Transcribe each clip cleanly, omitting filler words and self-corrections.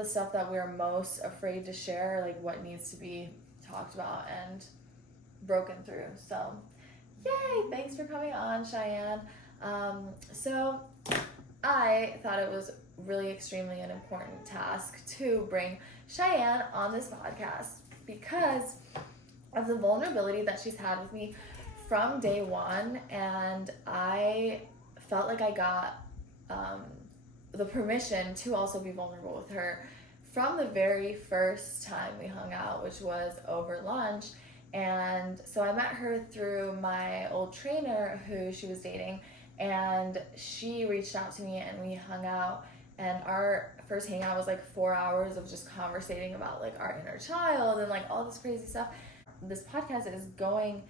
the stuff that we're most afraid to share, like what needs to be talked about and broken through. So, yay! Thanks for coming on, Cheyenne. So I thought it was really extremely an important task to bring Cheyenne on this podcast because of the vulnerability that she's had with me from day one, and I felt like I got the permission to also be vulnerable with her from the very first time we hung out, which was over lunch. And so I met her through my old trainer who she was dating, and she reached out to me and we hung out, and our first hangout was like 4 hours of just conversating about like our inner child and like all this crazy stuff. This podcast is going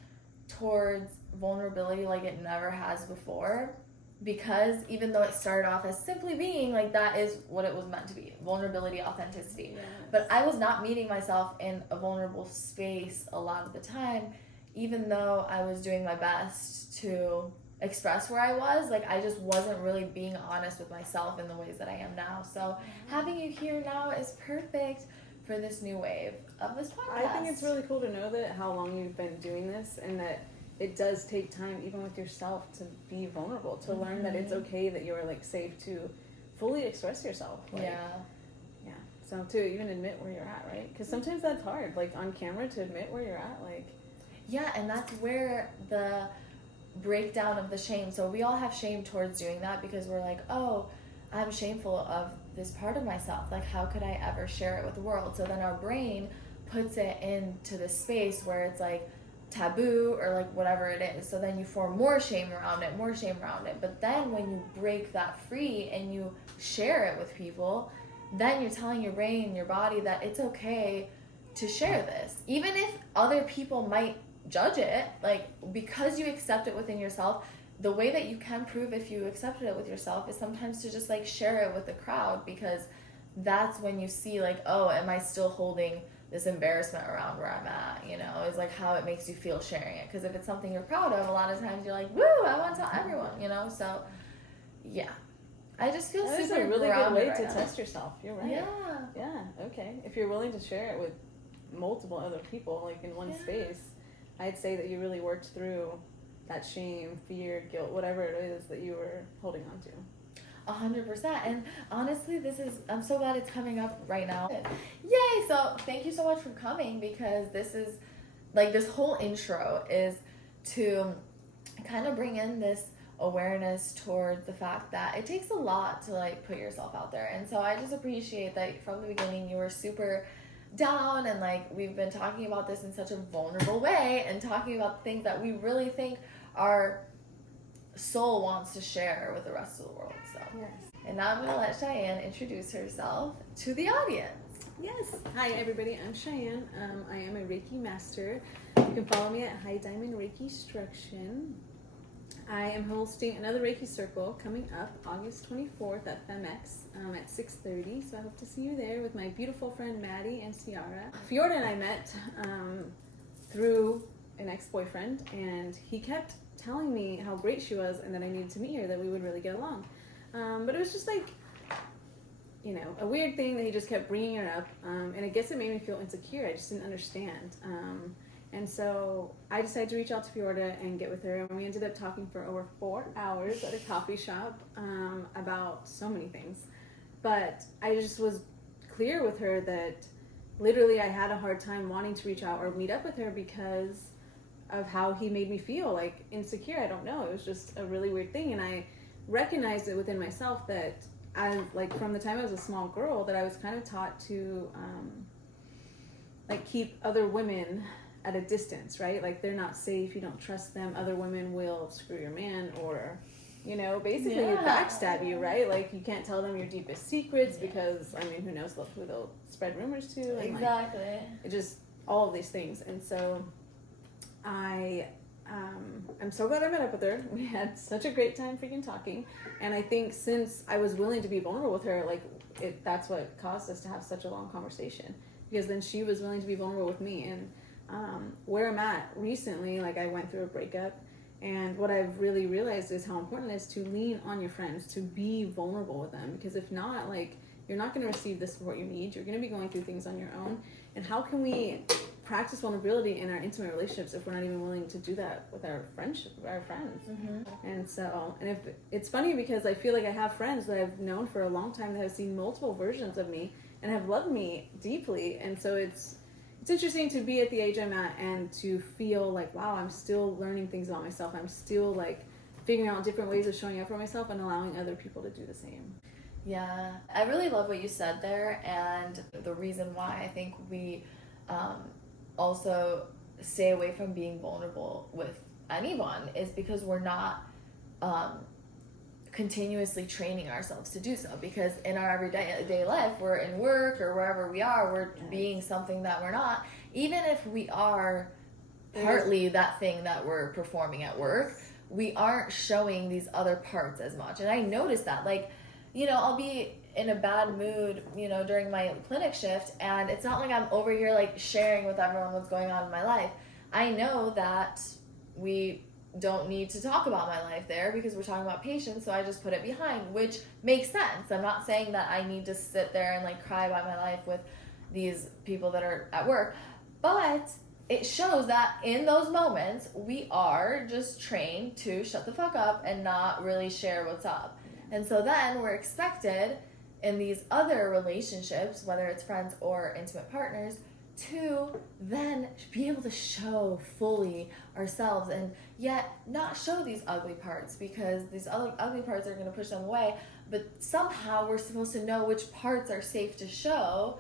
towards vulnerability like it never has before, because even though it started off as simply being like, that is what it was meant to be, vulnerability, authenticity. Yes. But I was not meeting myself in a vulnerable space a lot of the time, even though I was doing my best to express where I was. Like, I just wasn't really being honest with myself in the ways that I am now. So having you here now is perfect for this new wave of this podcast. I think it's really cool to know that how long you've been doing this, and that it does take time, even with yourself, to be vulnerable, to learn that it's okay, that you're like safe to fully express yourself. Like, yeah. So to even admit where you're at, right? Because sometimes that's hard, like on camera, to admit where you're at, like. Yeah, and that's where the breakdown of the shame. So we all have shame towards doing that because we're like, oh, I'm shameful of this part of myself. Like, how could I ever share it with the world? So then our brain puts it into this space where it's like taboo or like whatever it is. So then you form more shame around it. But then when you break that free and you share it with people, then you're telling your brain and your body that it's okay to share this. Even if other people might judge it, like, because you accept it within yourself, the way that you can prove if you accepted it with yourself is sometimes to just like share it with the crowd, because that's when you see like, oh, am I still holding this embarrassment around where I'm at, you know, is like how it makes you feel sharing it. Because if it's something you're proud of, a lot of times you're like, woo, I want to tell everyone, you know. So yeah, I just feel that super is a really good way to now. test yourself. You're right. Yeah, okay. If you're willing to share it with multiple other people, like in one space, I'd say that you really worked through that shame, fear, guilt, whatever it is that you were holding on to. 100%. And honestly, I'm so glad it's coming up right now. Yay! So thank you so much for coming, because this is like, this whole intro is to kind of bring in this awareness towards the fact that it takes a lot to like put yourself out there. And so I just appreciate that from the beginning you were super down, and like we've been talking about this in such a vulnerable way and talking about things that we really think our soul wants to share with the rest of the world. So yes. And now I'm going to let Cheyenne introduce herself to the audience. Yes. Hi everybody, I'm Cheyenne. I am a Reiki master. You can follow me at High Diamond Reiki Instruction. I am hosting another Reiki Circle coming up August 24th at FemX at 6:30. So I hope to see you there with my beautiful friend Maddie and Ciara. Fiorda and I met through an ex-boyfriend, and he kept telling me how great she was and that I needed to meet her, that we would really get along. But it was just like, you know, a weird thing that he just kept bringing her up. And I guess it made me feel insecure. I just didn't understand. And so I decided to reach out to Fiorda and get with her, and we ended up talking for over 4 hours at a coffee shop about so many things. But I just was clear with her that literally I had a hard time wanting to reach out or meet up with her because of how he made me feel, like insecure. I don't know. It was just a really weird thing, and I recognized it within myself that I, like, from the time I was a small girl, that I was kind of taught to like keep other women at a distance, right? Like, they're not safe, you don't trust them, other women will screw your man, or, you know, basically backstab you, right? Like, you can't tell them your deepest secrets because, I mean, who knows who they'll spread rumors to. And Exactly. Like, it just, all of these things. And so I'm so glad I met up with her. We had such a great time freaking talking. And I think since I was willing to be vulnerable with her, like, that's what caused us to have such a long conversation. Because then she was willing to be vulnerable with me. And where I'm at recently, like, I went through a breakup, and what I've really realized is how important it is to lean on your friends, to be vulnerable with them, because if not, like, you're not going to receive the support you need. You're going to be going through things on your own. And how can we practice vulnerability in our intimate relationships if we're not even willing to do that with our friendship, our friends? And so, and if it's funny because I feel like I have friends that I've known for a long time that have seen multiple versions of me and have loved me deeply. And so it's interesting to be at the age I'm at and to feel like, wow, I'm still learning things about myself. I'm still like figuring out different ways of showing up for myself and allowing other people to do the same. Yeah, I really love what you said there, and the reason why I think we also stay away from being vulnerable with anyone is because we're not continuously training ourselves to do so, because in our everyday life, we're in work or wherever we are, we're being something that we're not, even if we are partly that thing that we're performing at work, we aren't showing these other parts as much. And I noticed that, like, you know, I'll be in a bad mood, you know, during my clinic shift, and it's not like I'm over here like sharing with everyone what's going on in my life. I know that we don't need to talk about my life there because we're talking about patients, so I just put it behind, which makes sense. I'm not saying that I need to sit there and like cry about my life with these people that are at work, but it shows that in those moments we are just trained to shut the fuck up and not really share what's up. And so then we're expected in these other relationships, whether it's friends or intimate partners, to then be able to show fully ourselves and yet not show these ugly parts, because these other ugly parts are going to push them away. But somehow we're supposed to know which parts are safe to show.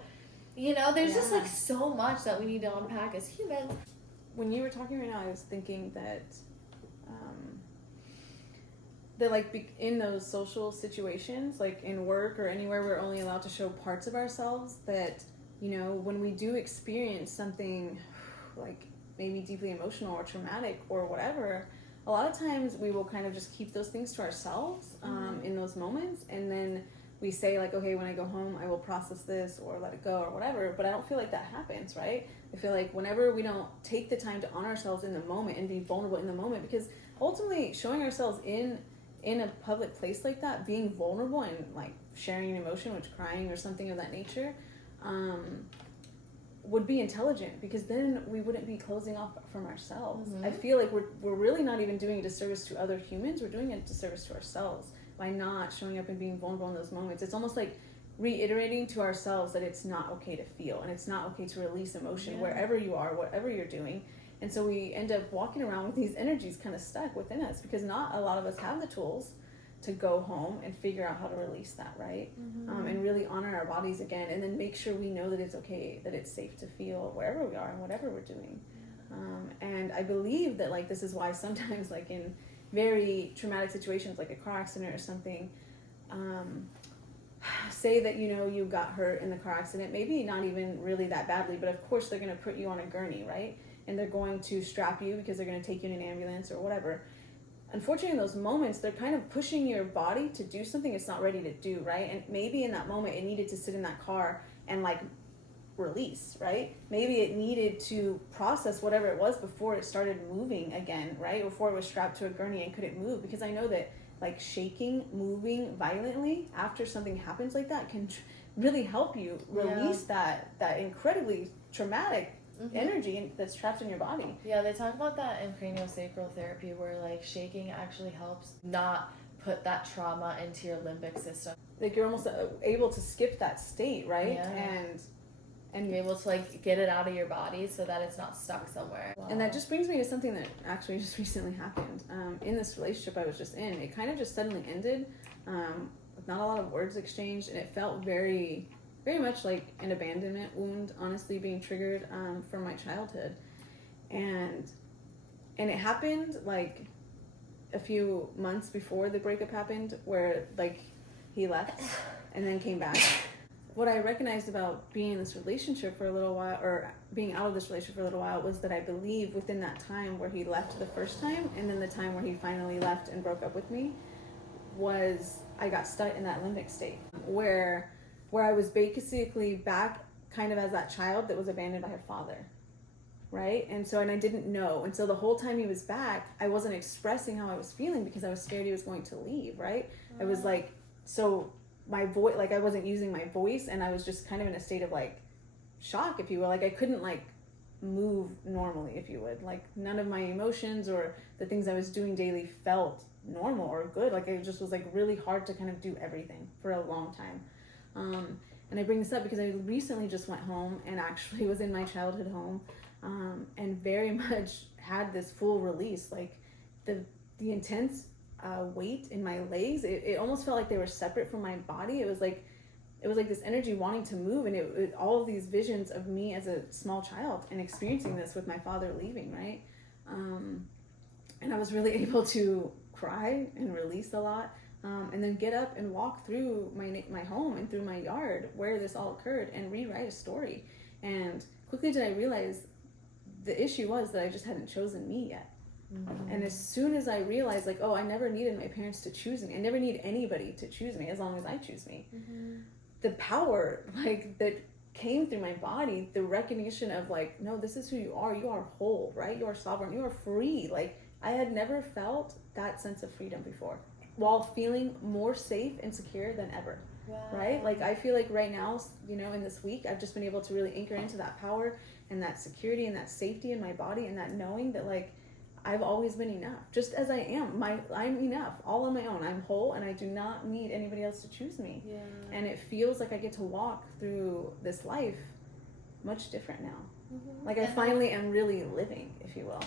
You know, there's just like so much that we need to unpack as humans. When you were talking right now, I was thinking that that like in those social situations, like in work or anywhere, we're only allowed to show parts of ourselves. That, you know, when we do experience something like maybe deeply emotional or traumatic or whatever, a lot of times we will kind of just keep those things to ourselves in those moments, and then we say like, okay, when I go home I will process this or let it go or whatever. But I don't feel like that happens, right? I feel like whenever we don't take the time to honor ourselves in the moment and be vulnerable in the moment, because ultimately showing ourselves in a public place like that, being vulnerable and like sharing an emotion, which crying or something of that nature, would be intelligent, because then we wouldn't be closing off from ourselves. I feel like we're really not even doing a disservice to other humans, we're doing a disservice to ourselves by not showing up and being vulnerable in those moments. It's almost like reiterating to ourselves that it's not okay to feel, and it's not okay to release emotion wherever you are, whatever you're doing. And so we end up walking around with these energies kind of stuck within us, because not a lot of us have the tools to go home and figure out how to release that, right? And really honor our bodies again, and then make sure we know that it's okay, that it's safe to feel wherever we are and whatever we're doing. And I believe that like this is why sometimes like in very traumatic situations like a car accident or something, say that, you know, you got hurt in the car accident, maybe not even really that badly, but of course they're going to put you on a gurney, right? And they're going to strap you because they're going to take you in an ambulance or whatever. Unfortunately, in those moments, they're kind of pushing your body to do something it's not ready to do, right? And maybe in that moment, it needed to sit in that car and like release, right? Maybe it needed to process whatever it was before it started moving again, right? Before it was strapped to a gurney and couldn't move. Because I know that like shaking, moving violently after something happens like that can really help you release that incredibly traumatic energy that's trapped in your body. Yeah, they talk about that in craniosacral therapy, where like shaking actually helps not put that trauma into your limbic system. Like you're almost able to skip that state, right? Yeah. And you're able to like get it out of your body so that it's not stuck somewhere. Wow. And that just brings me to something that actually just recently happened. In this relationship I was just in, it kind of just suddenly ended with not a lot of words exchanged, and it felt very much like an abandonment wound, honestly, being triggered from my childhood. And it happened like a few months before the breakup happened, where like he left and then came back. What I recognized about being in this relationship for a little while, or being out of this relationship for a little while, was that I believe within that time where he left the first time and then the time where he finally left and broke up with me, was I got stuck in that limbic state where I was basically back kind of as that child that was abandoned by her father, right? And I didn't know. And so the whole time he was back, I wasn't expressing how I was feeling because I was scared he was going to leave, right? I was like so my voice, like I wasn't using my voice, and I was just kind of in a state of like shock, if you will. Like I couldn't like move normally, if you would. Like none of my emotions or the things I was doing daily felt normal or good. Like it just was like really hard to kind of do everything for a long time. And I bring this up because I recently just went home and actually was in my childhood home, and very much had this full release. Like the intense weight in my legs, it almost felt like they were separate from my body. It was like this energy wanting to move, and it all of these visions of me as a small child and experiencing this with my father leaving, right? And I was really able to cry and release a lot, and then get up and walk through my home and through my yard where this all occurred and rewrite a story. And quickly did I realize the issue was that I just hadn't chosen me yet. Mm-hmm. And as soon as I realized, like, oh, I never needed my parents to choose me. I never need anybody to choose me as long as I choose me. Mm-hmm. The power, like, that came through my body, the recognition of, like, no, this is who you are. You are whole, right? You are sovereign. You are free. Like, I had never felt that sense of freedom before, while feeling more safe and secure than ever. Wow. Right? Like, I feel like right now, you know, in this week, I've just been able to really anchor into that power and that security and that safety in my body, and that knowing that, like, I've always been enough, just as I am. I'm enough, all on my own. I'm whole, and I do not need anybody else to choose me. Yeah. And it feels like I get to walk through this life much different now. Mm-hmm. Like I finally am really living, if you will.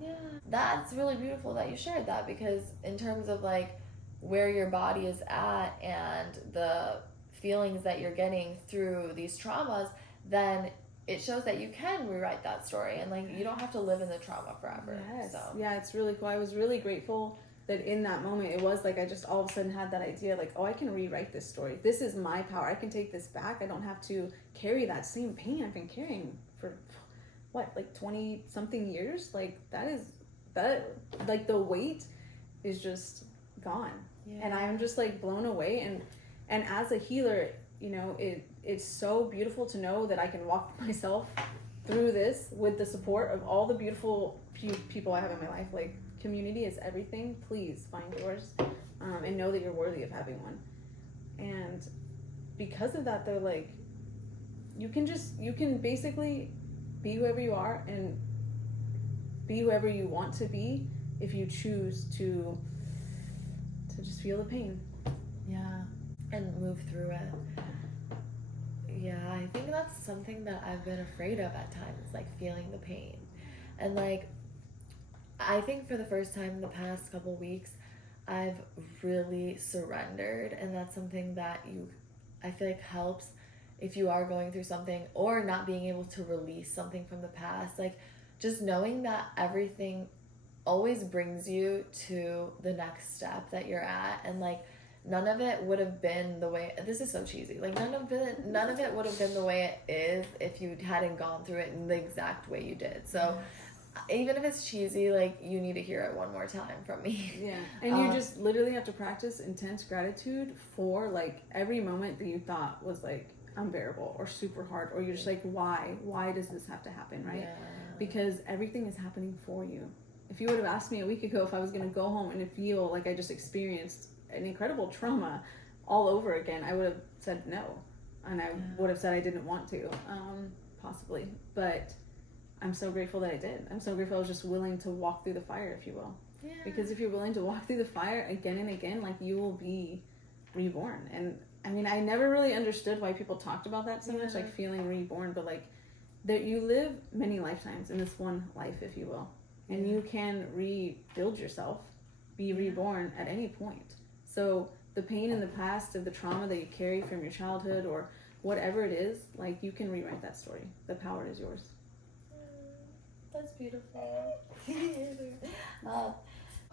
Yeah, that's really beautiful that you shared that, because in terms of like where your body is at and the feelings that you're getting through these traumas, then it shows that you can rewrite that story, and like you don't have to live in the trauma forever. Yes. So. Yeah, it's really cool. I was really grateful that in that moment it was like I just all of a sudden had that idea, like, oh, I can rewrite this story. This is my power. I can take this back. I don't have to carry that same pain I've been carrying for what, like 20 something years. Like that like the weight is just gone. Yeah. And I'm just like blown away, and as a healer, you know, it's so beautiful to know that I can walk myself through this with the support of all the beautiful people I have in my life. Like, community is everything. Please find yours, and know that you're worthy of having one. And because of that, though, like, you can basically be whoever you are and be whoever you want to be if you choose to just feel the pain. Yeah, and move through it. Yeah, I think that's something that I've been afraid of at times, like feeling the pain. And like, I think for the first time in the past couple weeks, I've really surrendered, and that's something that I feel like helps if you are going through something or not being able to release something from the past. Like, just knowing that everything always brings you to the next step that you're at, and like, none of it would have been the way, this is so cheesy, like none of it would have been the way it is if you hadn't gone through it in the exact way you did. So even if it's cheesy, like, you need to hear it one more time from me. Yeah. And you just literally have to practice intense gratitude for like every moment that you thought was like unbearable or super hard, or you're just like, why does this have to happen, right? Yeah. Because everything is happening for you. If you would have asked me a week ago if I was going to go home and feel like I just experienced an incredible trauma all over again, I would have said no, and I would have said I didn't want to, possibly. But I'm so grateful that I did. I'm so grateful I was just willing to walk through the fire, if you will. Yeah. Because if you're willing to walk through the fire again and again, like, you will be reborn. And I mean, I never really understood why people talked about that so much, like feeling reborn, but like, that you live many lifetimes in this one life, if you will, and you can rebuild yourself, be reborn at any point. So the pain in the past, of the trauma that you carry from your childhood or whatever it is, like, you can rewrite that story. The power is yours. That's beautiful.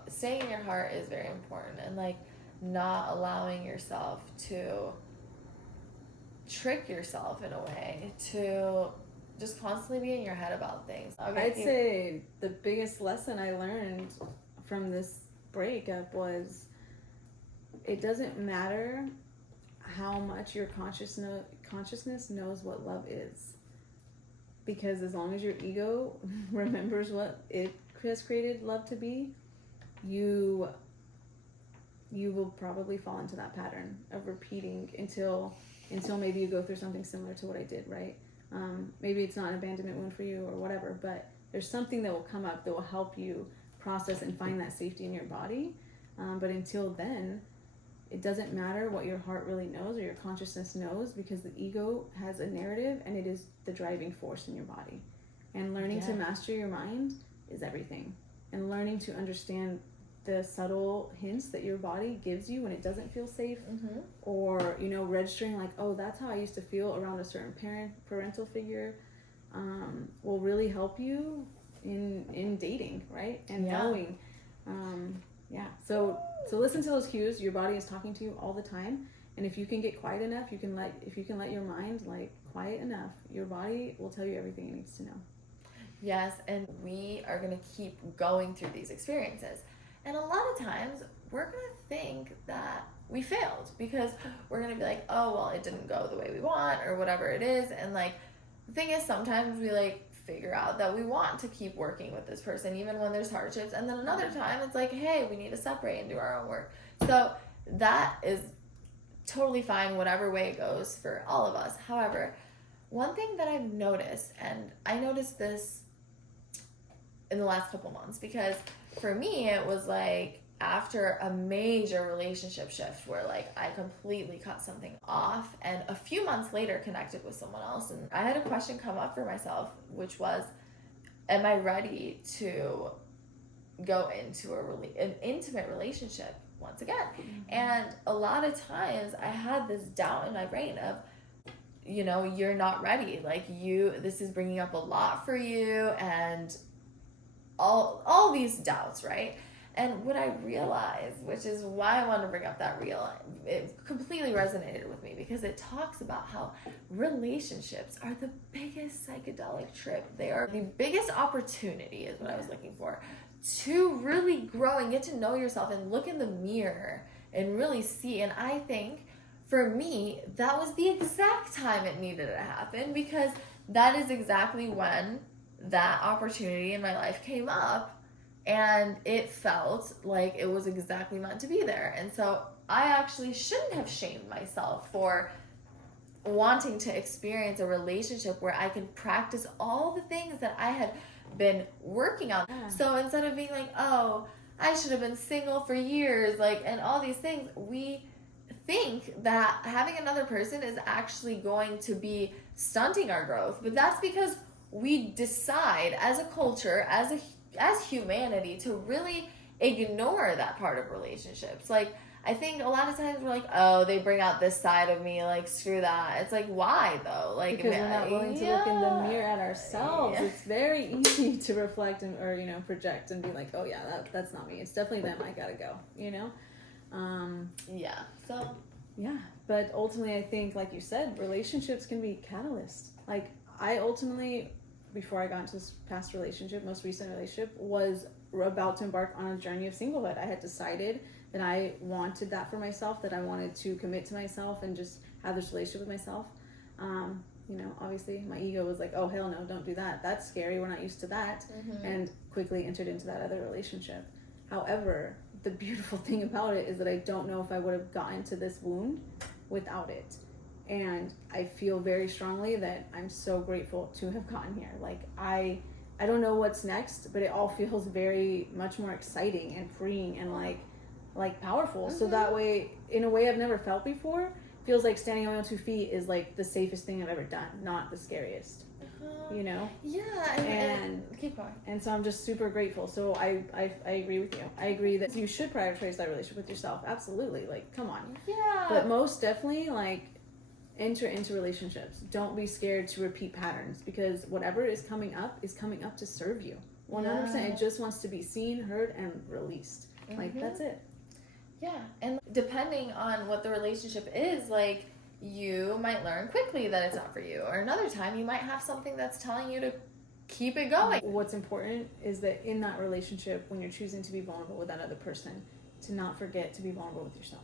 Staying in your heart is very important, and like, not allowing yourself to trick yourself in a way, to just constantly be in your head about things. I'd say the biggest lesson I learned from this breakup was, it doesn't matter how much your consciousness knows what love is, because as long as your ego remembers what it has created love to be, you you will probably fall into that pattern of repeating until maybe you go through something similar to what I did, right? Maybe it's not an abandonment wound for you or whatever, but there's something that will come up that will help you process and find that safety in your body. But until then, it doesn't matter what your heart really knows or your consciousness knows, because the ego has a narrative and it is the driving force in your body. And learning to master your mind is everything. And learning to understand the subtle hints that your body gives you when it doesn't feel safe, or, you know, registering like, oh, that's how I used to feel around a certain parental figure, will really help you in dating, right? And knowing, so listen to those cues. Your body is talking to you all the time, and if you can get quiet enough, if you can let your mind like quiet enough, your body will tell you everything it needs to know. Yes, and we are going to keep going through these experiences. And a lot of times, we're going to think that we failed, because we're going to be like, oh, well, it didn't go the way we want, or whatever it is. And, like, the thing is, sometimes we, like, figure out that we want to keep working with this person, even when there's hardships. And then another time, it's like, hey, we need to separate and do our own work. So that is totally fine, whatever way it goes for all of us. However, one thing that I've noticed, and I noticed this in the last couple months, because for me it was like after a major relationship shift where like I completely cut something off, and a few months later connected with someone else, and I had a question come up for myself, which was, am I ready to go into an intimate relationship once again? And a lot of times I had this doubt in my brain of, you know, you're not ready, like this is bringing up a lot for you, and all these doubts, right? And what I realized, which is why I wanted to bring up that reel, it completely resonated with me, because it talks about how relationships are the biggest psychedelic trip. They are the biggest opportunity, is what I was looking for, to really grow and get to know yourself and look in the mirror and really see. And I think for me, that was the exact time it needed to happen, because that is exactly when that opportunity in my life came up, and it felt like it was exactly meant to be there. And so I actually shouldn't have shamed myself for wanting to experience a relationship where I can practice all the things that I had been working on. So instead of being like, oh, I should have been single for years, like, and all these things, we think that having another person is actually going to be stunting our growth. But that's because we decide as a culture, as humanity, to really ignore that part of relationships. Like, I think a lot of times we're like, oh, they bring out this side of me, like, screw that. It's like, why though? Like, because we're not willing to look in the mirror at ourselves. It's very easy to reflect or you know, project and be like, oh yeah, that's not me. It's definitely them. I gotta go. You know. So yeah, but ultimately, I think, like you said, relationships can be catalysts. Like, I ultimately, before I got into this past relationship, most recent relationship, was about to embark on a journey of singlehood. I had decided that I wanted that for myself, that I wanted to commit to myself and just have this relationship with myself. You know, obviously my ego was like, oh, hell no, don't do that. That's scary. We're not used to that. And quickly entered into that other relationship. However, the beautiful thing about it is that I don't know if I would have gotten to this wound without it. And I feel very strongly that I'm so grateful to have gotten here. Like, I don't know what's next, but it all feels very much more exciting and freeing and like powerful. So that way, in a way I've never felt before, feels like standing on my own 2 feet is like the safest thing I've ever done, not the scariest. You know? Yeah, and keep going. And so I'm just super grateful. So I agree with you. I agree that you should prioritize that relationship with yourself. Absolutely. Like, come on. Yeah. But most definitely, like, enter into relationships. Don't be scared to repeat patterns, because whatever is coming up to serve you. 100%. It just wants to be seen, heard, and released. Like, that's it. Yeah. And depending on what the relationship is, like, you might learn quickly that it's not for you, or another time you might have something that's telling you to keep it going. What's important is that in that relationship, when you're choosing to be vulnerable with that other person, to not forget to be vulnerable with yourself.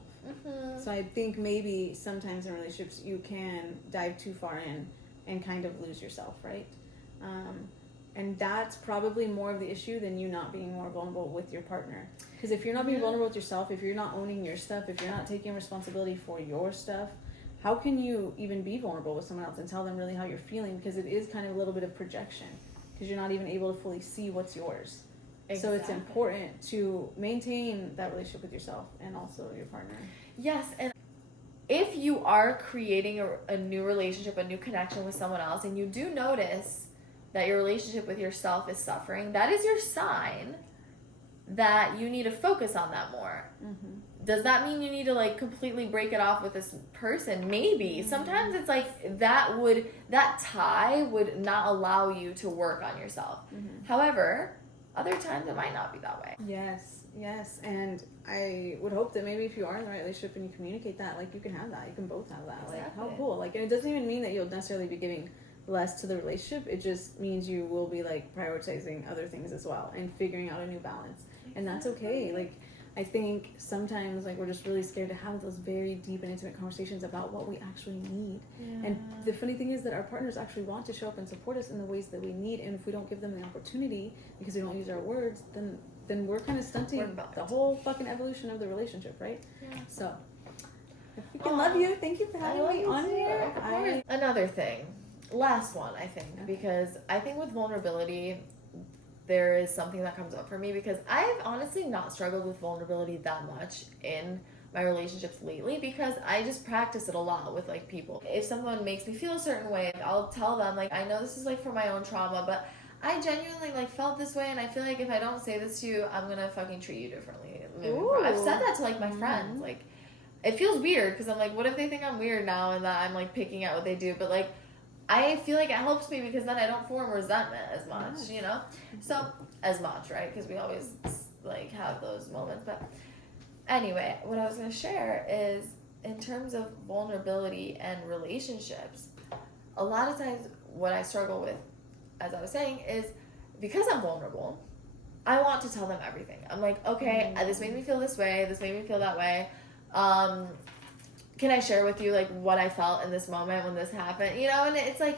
So I think maybe sometimes in relationships you can dive too far in and kind of lose yourself, right? And that's probably more of the issue than you not being more vulnerable with your partner. Because if you're not being vulnerable with yourself, if you're not owning your stuff, if you're not taking responsibility for your stuff, how can you even be vulnerable with someone else and tell them really how you're feeling? Because it is kind of a little bit of projection, because you're not even able to fully see what's yours. Exactly. So it's important to maintain that relationship with yourself and also your partner. Yes, and if you are creating a new relationship, a new connection with someone else, and you do notice that your relationship with yourself is suffering, that is your sign that you need to focus on that more. Mm-hmm. Does that mean you need to like completely break it off with this person? Maybe. Mm-hmm. Sometimes it's like that tie would not allow you to work on yourself. Mm-hmm. However, other times it might not be that way. Yes, and I would hope that maybe if you are in the right relationship and you communicate that, like, you can have that. You can both have that. Exactly. Like, how cool. Like, and it doesn't even mean that you'll necessarily be giving less to the relationship. It just means you will be like prioritizing other things as well and figuring out a new balance. And that's okay. Like, I think sometimes like we're just really scared to have those very deep and intimate conversations about what we actually need. Yeah. And the funny thing is that our partners actually want to show up and support us in the ways that we need, and if we don't give them the opportunity because we don't use our words, then we're kind of stunting the whole fucking evolution of the relationship, right? Yeah. So I freaking love you. Thank you for having me on here. Another thing, last one, I think, because I think with vulnerability, there is something that comes up for me, because I've honestly not struggled with vulnerability that much in my relationships lately, because I just practice it a lot with like people. If someone makes me feel a certain way, I'll tell them like, I know this is like for my own trauma, but I genuinely like felt this way, and I feel like if I don't say this to you, I'm gonna fucking treat you differently. I've said that to like my friends. Like, it feels weird because I'm like, what if they think I'm weird now and that I'm like picking at what they do? But like, I feel like it helps me because then I don't form resentment as much, you know? So, as much, right? Because we always like have those moments. But anyway, what I was gonna share is in terms of vulnerability and relationships, a lot of times what I struggle with, as I was saying, is because I'm vulnerable, I want to tell them everything. I'm like, okay, this made me feel this way, this made me feel that way. Can I share with you like what I felt in this moment when this happened? You know, and it's like,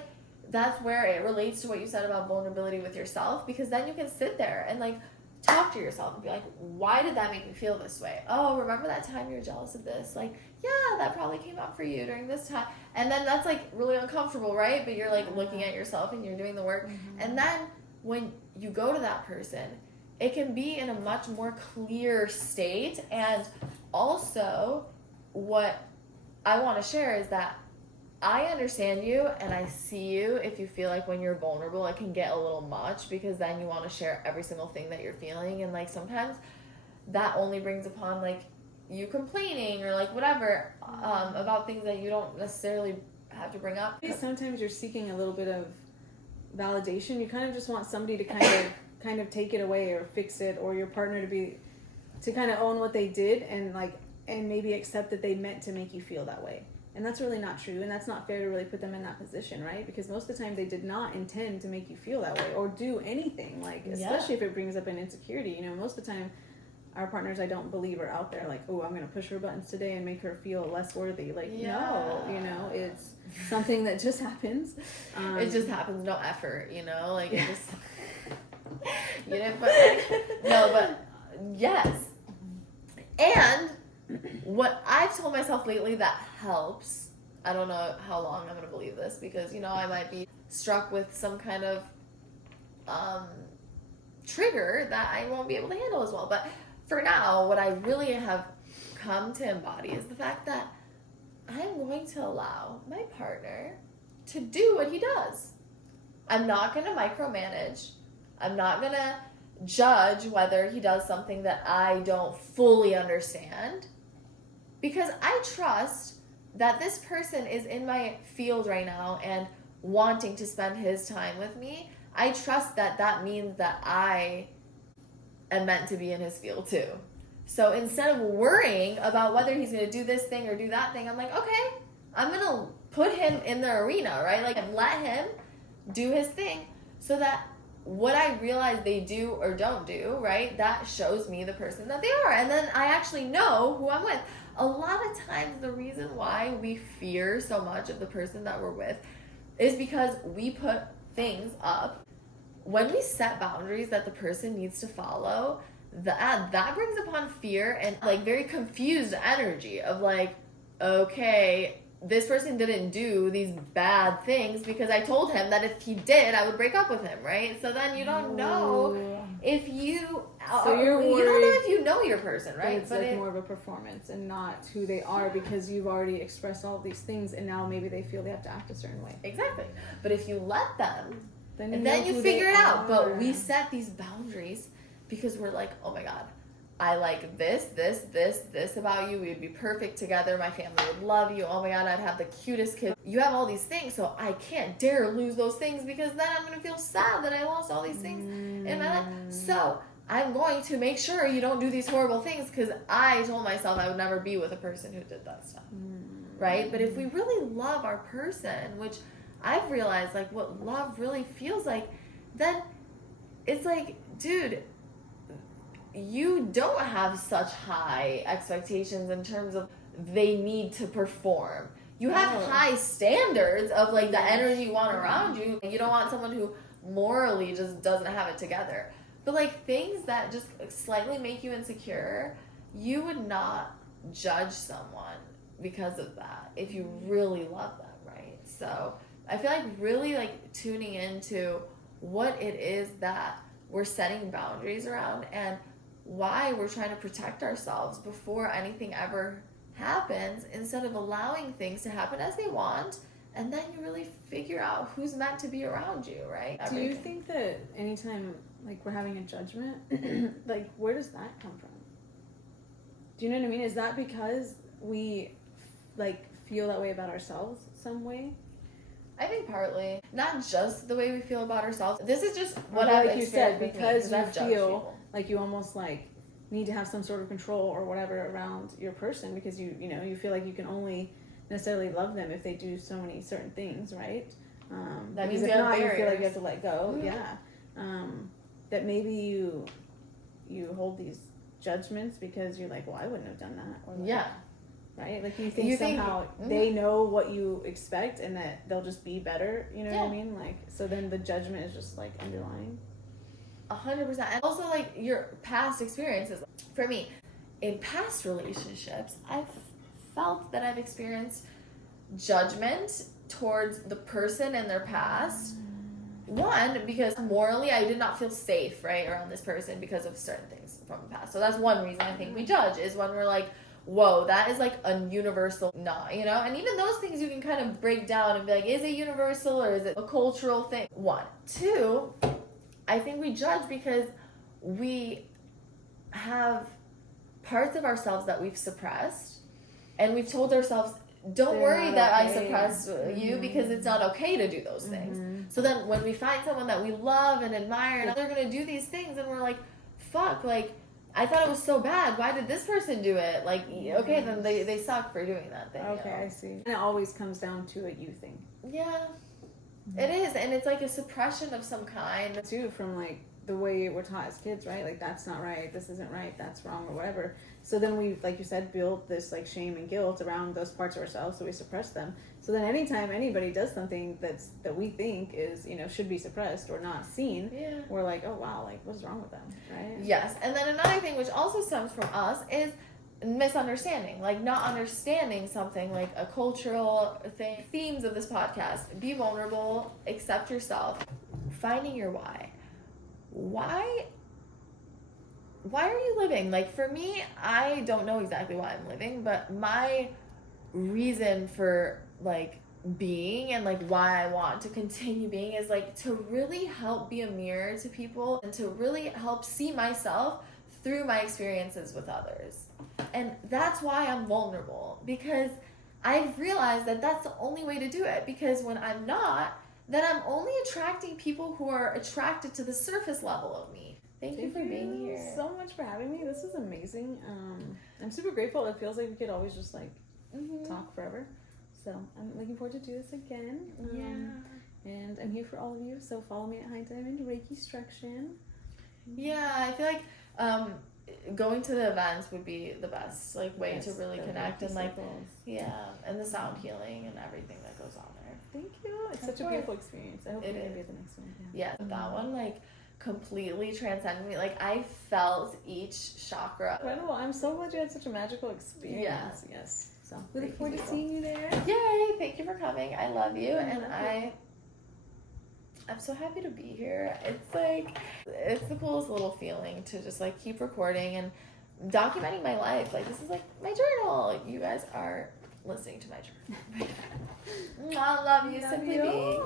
that's where it relates to what you said about vulnerability with yourself, because then you can sit there and like talk to yourself and be like, why did that make me feel this way? Oh, remember that time you were jealous of this? Like, yeah, that probably came up for you during this time. And then that's like really uncomfortable, right? But you're like looking at yourself and you're doing the work. Mm-hmm. And then when you go to that person, it can be in a much more clear state. And also, what I want to share is that I understand you and I see you if you feel like when you're vulnerable it can get a little much, because then you want to share every single thing that you're feeling, and like sometimes that only brings upon like you complaining or like whatever about things that you don't necessarily have to bring up. Sometimes you're seeking a little bit of validation. You kind of just want somebody to kind of take it away or fix it, or your partner to kind of own what they did and maybe accept that they meant to make you feel that way. And that's really not true, and that's not fair to really put them in that position, right? Because most of the time they did not intend to make you feel that way or do anything, like, especially if it brings up an insecurity. You know, most of the time our partners, I don't believe, are out there like, oh, I'm going to push her buttons today and make her feel less worthy. Like, no, you know, it's something that just happens. It just happens, no effort, you know? Like, it just... you know, but like, no, but yes. And what I've told myself lately that helps, I don't know how long I'm going to believe this, because, you know, I might be struck with some kind of trigger that I won't be able to handle as well. But for now, what I really have come to embody is the fact that I'm going to allow my partner to do what he does. I'm not going to micromanage. I'm not going to judge whether he does something that I don't fully understand, because I trust that this person is in my field right now and wanting to spend his time with me. I trust that that means that I am meant to be in his field too. So instead of worrying about whether he's going to do this thing or do that thing, I'm like, okay, I'm going to put him in the arena, right? Like, let him do his thing, so that what I realize they do or don't do, right, that shows me the person that they are. And then I actually know who I'm with. A lot of times the reason why we fear so much of the person that we're with is because we put things up when we set boundaries that the person needs to follow, that brings upon fear and like very confused energy of like, okay, this person didn't do these bad things because I told him that if he did, I would break up with him, right? So then you don't know if you. So you're worried. You don't know if you know your person, right? It's like more of a performance and not who they are because you've already expressed all these things and now maybe they feel they have to act a certain way. Exactly. But if you let them, then you figure it out. But we set these boundaries because we're like, oh my God, I like this about you. We would be perfect together. My family would love you. Oh my God, I'd have the cutest kids. You have all these things, so I can't dare lose those things because then I'm going to feel sad that I lost all these things in my life. So I'm going to make sure you don't do these horrible things because I told myself I would never be with a person who did that stuff. Right? But if we really love our person, which I've realized like what love really feels like, then it's like, dude, you don't have such high expectations in terms of they need to perform. You have high standards of like the energy you want around you. You don't want someone who morally just doesn't have it together. But like things that just slightly make you insecure, you would not judge someone because of that if you really love them, right? So I feel like really like tuning into what it is that we're setting boundaries around and why we're trying to protect ourselves before anything ever happens instead of allowing things to happen as they want, and then you really figure out who's meant to be around you, right? Do you think that anytime like we're having a judgment, like where does that come from? Do you know what I mean? Is that because we like feel that way about ourselves some way? I think partly. Not just the way we feel about ourselves. This is just what I've like you said, because you feel people. Like you almost like need to have some sort of control or whatever around your person because you feel like you can only necessarily love them if they do so many certain things, right? That because means if not, barriers. you feel like you have to let go. Mm-hmm. Yeah. That maybe you hold these judgments because you're like, well, I wouldn't have done that. Or like, yeah. Right? Like you think somehow they know what you expect and that they'll just be better, you know what I mean? Like, so then the judgment is just like underlying. 100%. And also like your past experiences. For me, in past relationships, I've felt that I've experienced judgment towards the person and their past. One, because morally I did not feel safe, right, around this person because of certain things from the past. So that's one reason I think we judge, is when we're like, whoa, that is like a universal not, you know? And even those things you can kind of break down and be like, is it universal or is it a cultural thing? One. Two, I think we judge because we have parts of ourselves that we've suppressed and we've told ourselves, don't worry that I suppressed you because it's not okay to do those things. So then when we find someone that we love and admire and they're going to do these things and we're like, fuck, like, I thought it was so bad. Why did this person do it? Like, okay, then they suck for doing that thing. Okay, I see. And it always comes down to a you thing. Yeah, it is. And it's like a suppression of some kind. Too, from like the way we're taught as kids, right? Like, that's not right, this isn't right, that's wrong, or whatever. So then we, like you said, build this like shame and guilt around those parts of ourselves, so we suppress them. So then anytime anybody does something that we think is, should be suppressed or not seen, we're like, oh wow, like what's wrong with them, right? Yes. And then another thing which also stems from us is misunderstanding, like not understanding something, like a cultural thing. Themes of this podcast: be vulnerable, accept yourself, finding your why. Why are you living? Like, for me, I don't know exactly why I'm living, but my reason for like being and like why I want to continue being is like to really help be a mirror to people and to really help see myself through my experiences with others. And that's why I'm vulnerable, because I've realized that that's the only way to do it, because when I'm not, then I'm only attracting people who are attracted to the surface level of me. Thank you for being here. So much for having me. This is amazing. I'm super grateful. It feels like we could always just like talk forever. So I'm looking forward to do this again. And I'm here for all of you. So follow me at High Diamond Reiki Instruction. Yeah, I feel like going to the events would be the best like way to really the connect Reiki and like circles. and the sound healing and everything that goes on there. Thank you. It's Of such a course. beautiful experience. I hope It you're gonna is. be at the next one. Yeah, that one like completely transcended me. Like I felt each chakra. Incredible. I'm so glad you had such a magical experience. Yes. So we look Thank forward to you. seeing you there. Yay! Thank you for coming. I love you, and love you. I'm so happy to be here. It's like it's the coolest little feeling to just like keep recording and documenting my life. Like this is like my journal. You guys are listening to my journal. I love you, Love Simply you. Being.